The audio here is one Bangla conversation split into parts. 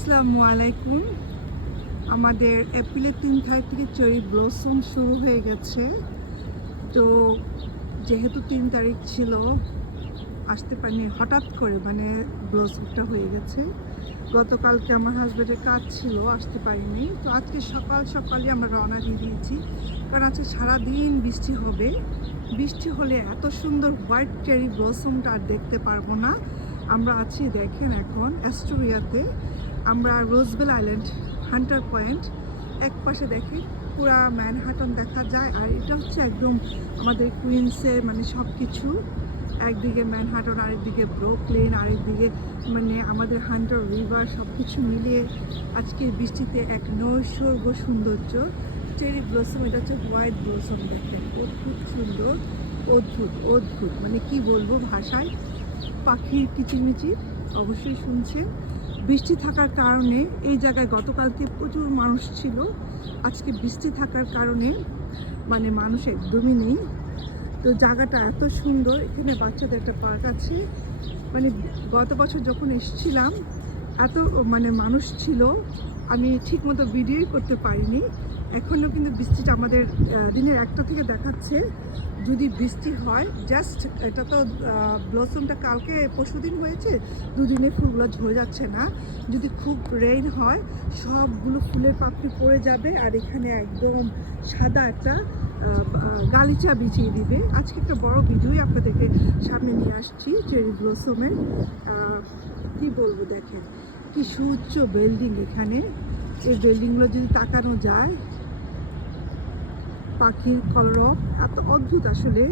আসসালামু আলাইকুম। আমাদের এপ্রিলের 3 তারিখ থেকে চেরি ব্লসম শুরু হয়ে গেছে। তো যেহেতু 3 তারিখ ছিল, আসতে পারিনি, হঠাৎ করে ব্লসমটা হয়ে গেছে। গতকালকে আমার হাজব্যান্ডের কাজ ছিল, আসতে পারিনি। তো আজকে সকাল সকালে আমরা রওনা দিয়ে দিয়েছি, কারণ আজকে সারাদিন বৃষ্টি হবে। বৃষ্টি হলে এত সুন্দর হোয়াইট চেরি ব্লসমটা আর দেখতে পারবো না। আমরা আছি দেখেন এখন অ্যাস্টোরিয়াতে। আমরা রোজবেল আইল্যান্ড, হান্টার পয়েন্ট, এক পাশে দেখি পুরা ম্যানহাটন দেখা যায়। আর এটা হচ্ছে একদম আমাদের কুইন্সের সব কিছু। একদিকে ম্যানহাটন, আরেকদিকে ব্রুকলিন, আরেকদিকে আমাদের হান্টার রিভার, সব কিছু মিলিয়ে আজকের বৃষ্টিতে এক নৈসর্গ সৌন্দর্য। চেরি ব্লসম, এটা হচ্ছে হোয়াইট ব্লসম, দেখেন অদ্ভুত সুন্দর, অদ্ভুত অদ্ভুত কি বলবো ভাষায়। পাখির কিচিরমিচির অবশ্যই শুনছেন। বৃষ্টি থাকার কারণে এই জায়গায় গতকালকে প্রচুর মানুষ ছিল, আজকে বৃষ্টি থাকার কারণে মানুষ একদমই নেই। তো জায়গাটা এত সুন্দর। এখানে বাচ্চাদের একটা পার্ক আছে। গত বছর যখন এসেছিলাম এত মানুষ ছিল, আমি ঠিকমতো ভিডিওই করতে পারিনি। এখনও কিন্তু বৃষ্টিটা আমাদের দিনের 1টা থেকে দেখাচ্ছে। যদি বৃষ্টি হয়, জাস্ট এটা তো ব্লসমটা কালকে পরশুদিন হয়েছে, দুদিনে ফুলগুলো ঝরে যাচ্ছে না। যদি খুব রেইন হয়, সবগুলো ফুলের পাপড়ি পড়ে যাবে, আর এখানে একদম সাদা একটা গালিচা বিছিয়ে দিবে। আজকে একটা বড় ভিডিওই আপনাদেরকে সামনে নিয়ে আসছি চেরি ব্লসমের। কি বলবো, দেখেন কি সুউচ্চ বিল্ডিং এখানে। এই বিল্ডিংগুলো যদি তাকানো যায়, পাখির কলরব এত অদ্ভুত আসলে।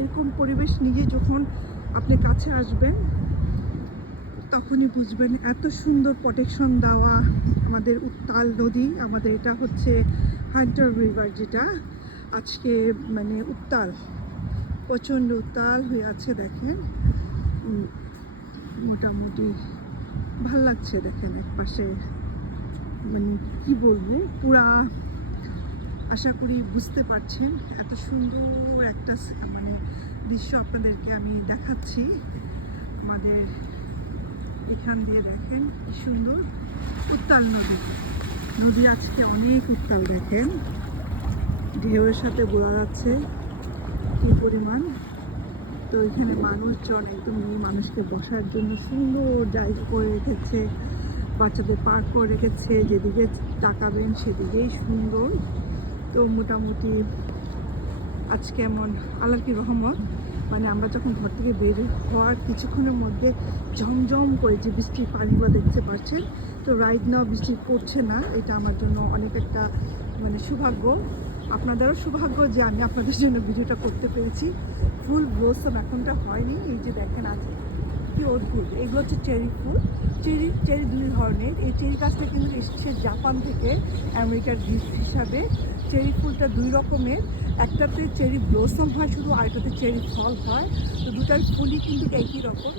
এরকম পরিবেশ নিজে যখন আপনি কাছে আসবেন তখনই বুঝবেন এত সুন্দর প্রোটেকশন দেওয়া। আমাদের উত্তাল নদী, আমাদের এটা হচ্ছে হান্টার রিভার, যেটা আজকে উত্তাল, প্রচণ্ড উত্তাল হয়ে আছে। দেখেন মোটামুটি ভাল লাগছে। দেখেন এক পাশে কি বলবো, পুরা, আশা করি বুঝতে পারছেন এত সুন্দর একটা দৃশ্য আপনাদেরকে আমি দেখাচ্ছি। আমাদের এখান দিয়ে দেখেন কি সুন্দর উত্তাল নদী। নদী আজকে অনেক উত্তাল, দেখেন ঢেউয়ের সাথে বোঝা যাচ্ছে কি পরিমাণ। তো এখানে মানুষজন একদম মানুষকে বসার জন্য সুন্দর জায়গা করে রেখেছে, বাচ্চাদের পার্ক করে রেখেছে, যেদিকে তাকাবেন সেদিকেই সুন্দর। তো মোটামুটি আজকে এমন আল্লাহর কি রহমত, আমরা যখন ঘর থেকে বের হওয়ার কিছুক্ষণের মধ্যে ঝমঝম করে যে বৃষ্টির পানিগুলো দেখতে পাচ্ছেন। তো রাইট নাও বৃষ্টি পড়ছে না, এটা আমার জন্য অনেক একটা সৌভাগ্য। আপনাদেরও সৌভাগ্য যে আমি আপনাদের জন্য ভিডিওটা করতে পেরেছি। ফুল ব্লসম এখনটা হয়নি, এই যে দেখেন আছে কি অদ্ভুত। এগুলো হচ্ছে চেরি ফুল। চেরি দুই ধরনের। এই চেরি গাছটা কিন্তু এসেছে জাপান থেকে আমেরিকার গিফট হিসাবে। চেরি ফুলটা দুই রকমের, একটাতে চেরি ব্লসম হয় শুধু, আরেকটাতে চেরি ফল হয়। তো দুটার ফুলই কিন্তু একই রকম।